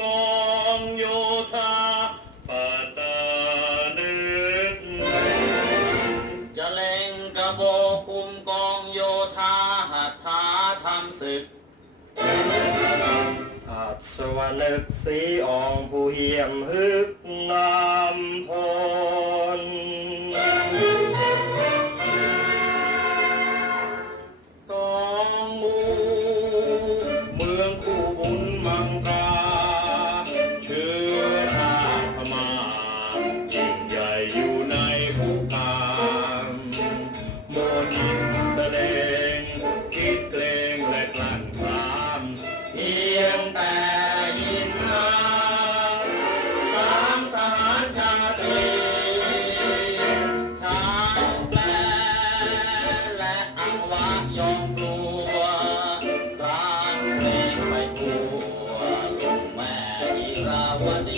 กองโยธาปตานึกจะเล่งกระโบคุมกองโยธาหัตถาทำศึกอัศวนึกสีอองผู้เหี่ยมฮึกนา แต่ยินนาสามทหารชาตรีชายแและอังวะยองกลัวลานเพไปกลัวแม่อีราวดี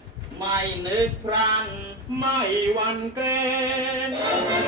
ไม่นึกพรันไม่วันเกรง